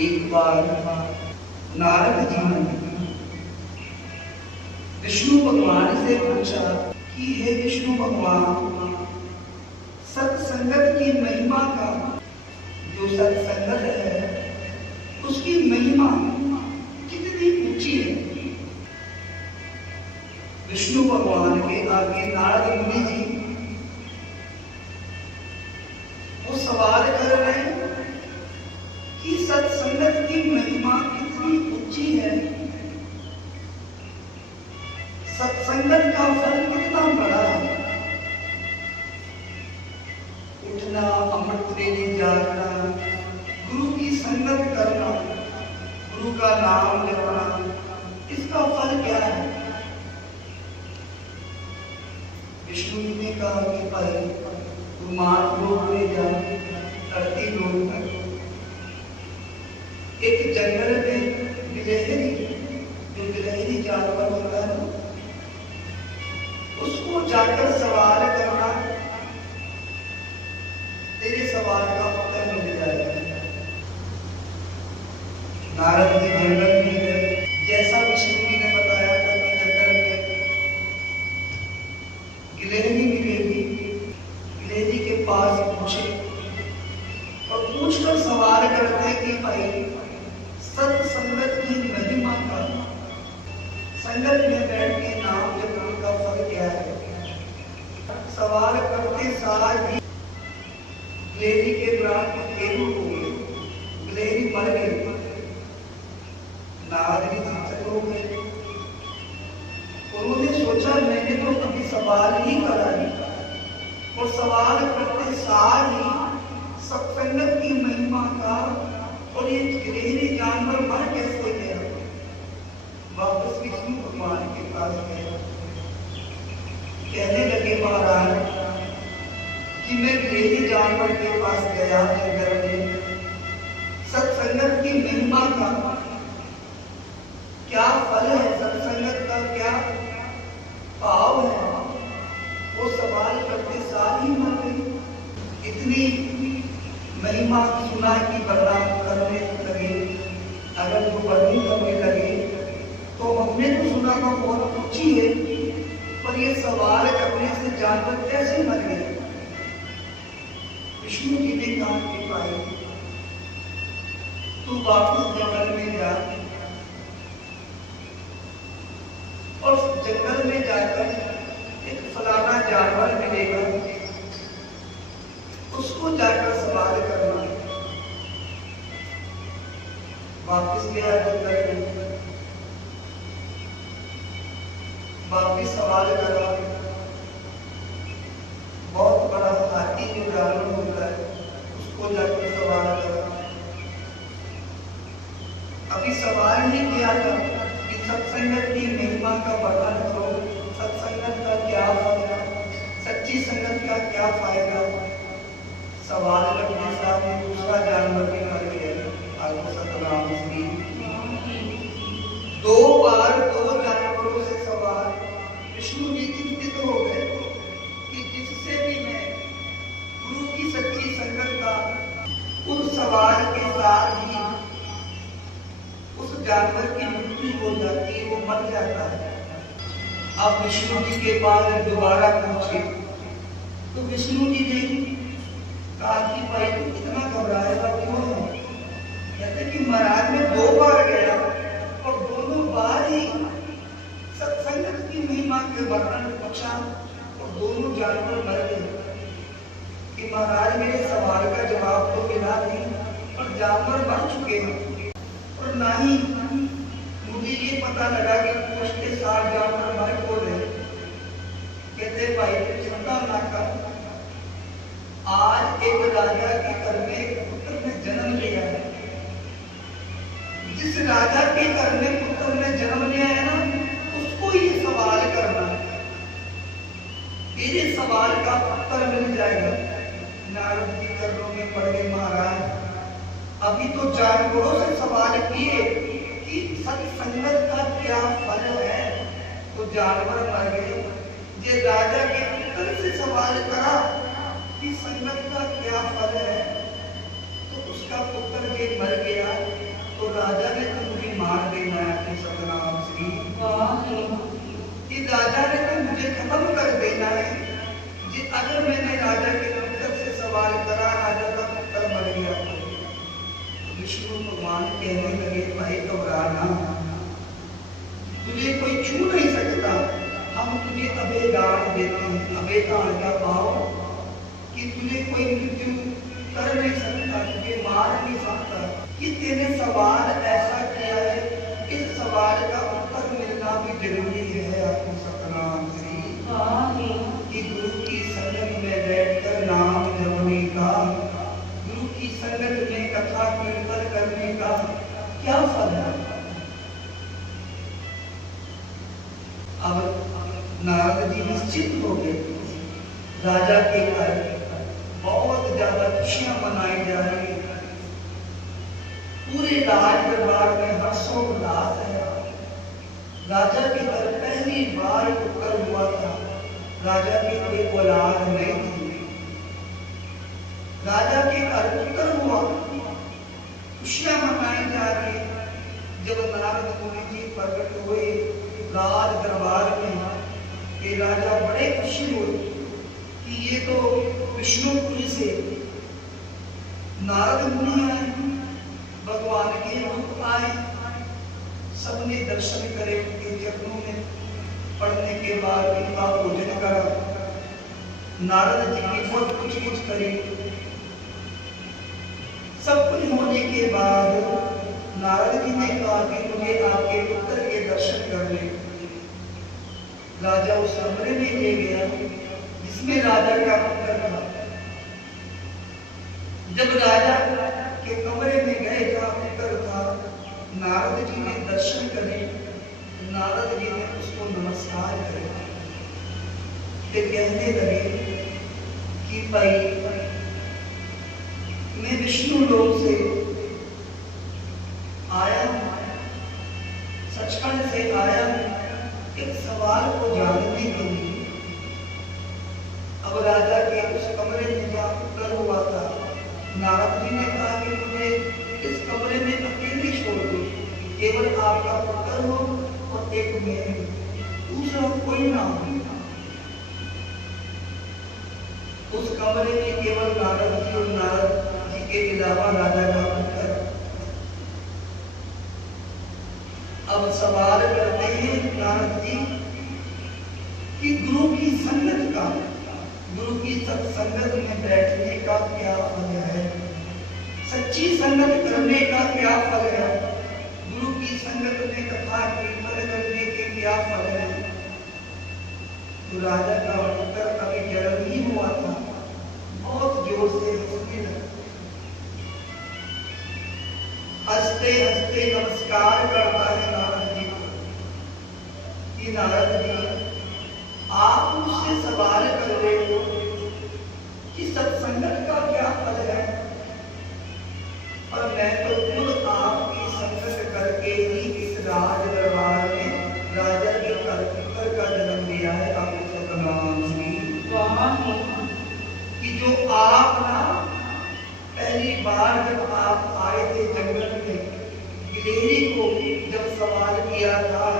एक बार नारद जी ने विष्णु भगवान से पूछा कि हे विष्णु भगवान, सत्संगत की महिमा का, जो सत्संगत है उसकी महिमा कितनी ऊंची है। विष्णु भगवान के आगे नारद मुनि जी वो सवाल कर रहे हैं कि सत्संगत की महिमा कितनी ऊंची है, सत्संगत का फल कितना बड़ा है। उठना, अमृत वेले जागना, गुरु की संगत करना, गुरु का नाम जपना, इसका फल क्या है। विष्णु जी ने कहा कि भाई तू मात लोग में जा, धरती लोग तक एक जंगल में गिलहरी जानवर होता है, उसको जाकर सवाल करना, तेरे सवाल का उत्तर मिल जाएगा। नारद जी जंगल में गए, जैसा विष्णु जी ने बताया था कि जंगल में गिलहरी मिलेगी, गिलहरी के पास पूछे और पूछकर सवाल करते कि भाई सत्संगत की महिमा का, संगत में बैठ के नाम जपने का फल क्या है। सवाल करते सार ही गिलहरी के प्राण फेरू हो गए, गिलहरी मर गई। नारद जी चिंतित हो गए, उन्होंने सोचा मैंने तो कभी सवाल ही करा नहीं, और सवाल करते सार ही सत्संगत की महिमा का और ये गिलहरी जानवर मर कैसे गया। वापस विष्णु भगवान के पास गए, कहने लगे महाराज कि मैं गिलहरी जानवर के पास गया जंगल में, सत्संगत की महिमा का क्या फल है, सत्संगत का क्या भाव है। वो सवाल करते सार ही मर गई। इतनी महिमा सुना की वर्णन करने लगे, अगर वो वर्णन करने लगे तो हमने तो सुना था बहुत ऊंची है, पर ये सवाल करने से जानवर कैसे मर गए। विष्णु जी ने कहा कि भाई तू वापस जंगल में जा, और जंगल में जाकर एक फलाना जानवर मिलेगा, उसको जाकर सवाल करना। वापिस गया जंगल में, वापिस सवाल करा, बहुत बड़ा हाथी जो जानवर होता है उसको जाकर सवाल करा। अभी सवाल ही किया था कि सत्संगत की महिमा का वर्णन करो, सत्संगत का क्या फायदा, सच्ची संगत का क्या फायदा। सवाल करने साथ दूसरा जानवर भी मर गया। आपको सतनाम श्री। दो बार दो जानवरों से सवाल, विष्णु जी चिंतित हो गए कि जिससे भी मैं गुरु की सच्ची संगत का उस सवाल के साथ ही उस जानवर की मृत्यु हो जाती है, वो मर जाता है। अब विष्णु जी के पास दोबारा पूछे तो विष्णु जी ने कहा कि भाई तू इतना घबराएगा क्यों है। कहते कि महाराज में दो बार गया और दोनों बार ही सत्संगत की महिमा के वर्णन पूछा और दोनों जानवर मर गए। कि महाराज मेरे सवाल का जवाब तो मिला नहीं, और जानवर मर चुके हैं, और ना ही मुझे ये पता लगा कि पूछते सार जानवर मर को रहे। कहते भाई चिंता ना कर, आज एक राजा के घर में एक पुत्र ने जन्म लिया है। जिस राजा के घर में पुत्र ने जन्म लिया है ना, उसको ये सवाल करना है, तेरे सवाल का उत्तर मिल जाएगा। नारद जी कर्णों में पड़ गए, महाराज अभी तो जानवरों से सवाल किए कि सत्संगत का क्या फल है, तो जानवर मर गए। ये राजा के पुत्र से सवाल करा कि संगत का क्या फल है, तो उसका पुत्र ये मर गया। राजा ने तो मुझे मार देना है अपने सतनाम श्री। कि राजा ने तो मुझे खत्म कर देना है। जी अगर मैंने राजा के पुत्र से सवाल करा, राजा का पुत्र मर गया तो विष्णु भगवान कहने लगे भाई घबराना, तुझे कोई छू नहीं सकता, हम तुझे अभय दान देते हैं, अभय का आज्ञा पाओ कि तुझे कोई मृत्यु कर नहीं सकता, तुझे मार नहीं सकता। कि तेरे सवाल ऐसा किया है, इस सवाल का उत्तर मिलना भी जरूरी है आपको सतनाम श्री। कि गुरु की संगत में बैठकर नाम जपने का, गुरु की संगत में कथा कीर्तन करने का क्या फल है। अब नारद जी निश्चित हो गए, राजा के घर बहुत ज्यादा खुशियां मनाई जा रही, पूरे राज दरबार में हर्षोल्लास है। राजा के घर पहली बार पुत्र हुआ था, राजा की कोई औलाद नहीं थी, राजा के घर पुत्र हुआ, खुशियां मनाई जा रही। जब नारद मुनि जी प्रकट हुए राज दरबार में, कि राजा बड़े खुशी हुए कि ये तो विष्णुपुरी से नारद मुनि आए, भगवान के रूप आए। सबने दर्शन करे, उनके चरणों में पढ़ने के बाद उनका पूजन करा। नारद जी की बहुत कुछ करी। सब कुछ होने के बाद नारद जी ने कहा कि मुझे आपके पुत्र के दर्शन करने। राजा उस कमरे में ले गया जिसमें राजा का पुत्र था। जब राजा के कमरे में गए जहाँ पुत्र था, नारद जी ने दर्शन करे, नारद जी ने उसको नमस्कार किया, फिर कहने लगे कि भाई मैं विष्णु लोक से आया हूं, सचखंड से आया हूं एक सवाल को जानने के लिए। अब राजा के उस कमरे में जहाँ पुत्र हुआ था, नारद जी ने कहा कि मुझे इस कमरे में अकेले छोड़ दो, केवल आपका पुत्र हो और एक मैं, दूसरा कोई ना हो। उस कमरे में केवल नारद जी और नारद जी के अलावा राजा का पुत्र। अब सवाल करते हैं नारद जी कि गुरु की संगत का, गुरु की सत्संगत में बैठने का क्या फल है, सच्ची संगत करने का क्या फल है, गुरु की संगत में कथा कीर्तन करने के क्या फल है। तो राजा का पुत्र अभी जन्म ही हुआ था, बहुत जोर से हंसने लगा। हंसते हंसते नमस्कार करता है नारद जी को कि नारद जी आप मुझसे सवाल कर रहे हो कि सत्संगत का क्या फल है, और मैं तो खुद आपकी संगत करके ही इस राज दरबार में राजा के पुत्र का जन्म दिया है। आपको सतनाम श्री। कि जो आप ना पहली बार जब आप आए थे जंगल में, गिलहरी को जब सवाल किया था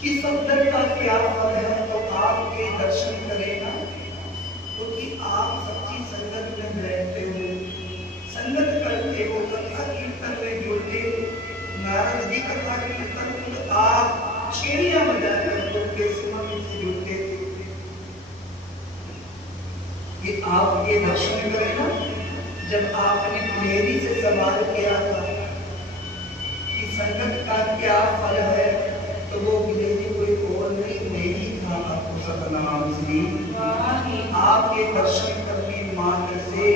कि सत्संग का क्या फल है, तो आपके दर्शन करेगा, क्योंकि आप सच्ची संगत में बैठते हो, संगत करते हो, कथा कीर्तन में जुड़ते हो। नारद जी कथा कीर्तन में आप छेड़ियां बजाकर जुड़ते, सिमरन से जुड़ते थे। ये आपके दर्शन करेगा। जब आपने गिलहरी से सवाल किया था कि संगत का क्या फल है, तो वो गिलहरी कोई और नहीं था। आपको सतनाम श्री। आपके दर्शन करने मात्र से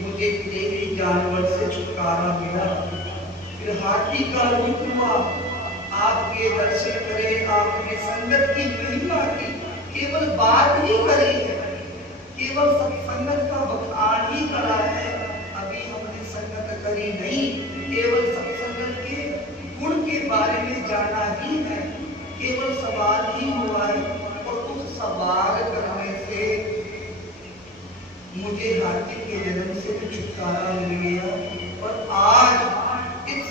मुझे गिलहरी जानवर से छुटकारा मिला, फिर हाथी का रूप हुआ। आपके दर्शन करे, आपने संगत की महिमा की, केवल बात ही करी है, केवल सत्संगत का बखान ही करा है। अभी हमने संगत करी नहीं, केवल सत्संगत के गुण के बारे में जाना ही है, केवल सवाल ही हुआ है। और उस सवाल करने से मुझे हाथी के जन्म से भी छुटकारा मिल गया। और आज इस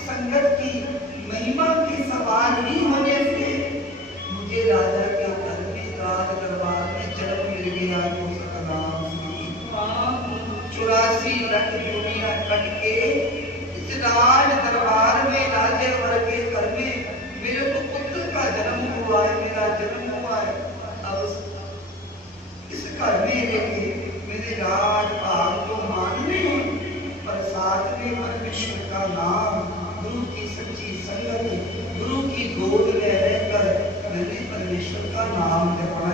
84 लाख दुनिया कट के इस राज दरबार में राजे वर्गे घर में मेरे को पुत्र का जन्म हुआ है, मेरा जन्म हुआ है। अब इस घर में लेके मेरे राज भाग को मानने पर साथ में परमेश्वर का नाम, गुरु की सच्ची संगत, गुरु की गोद में रहकर मैंने परमेश्वर का नाम जपना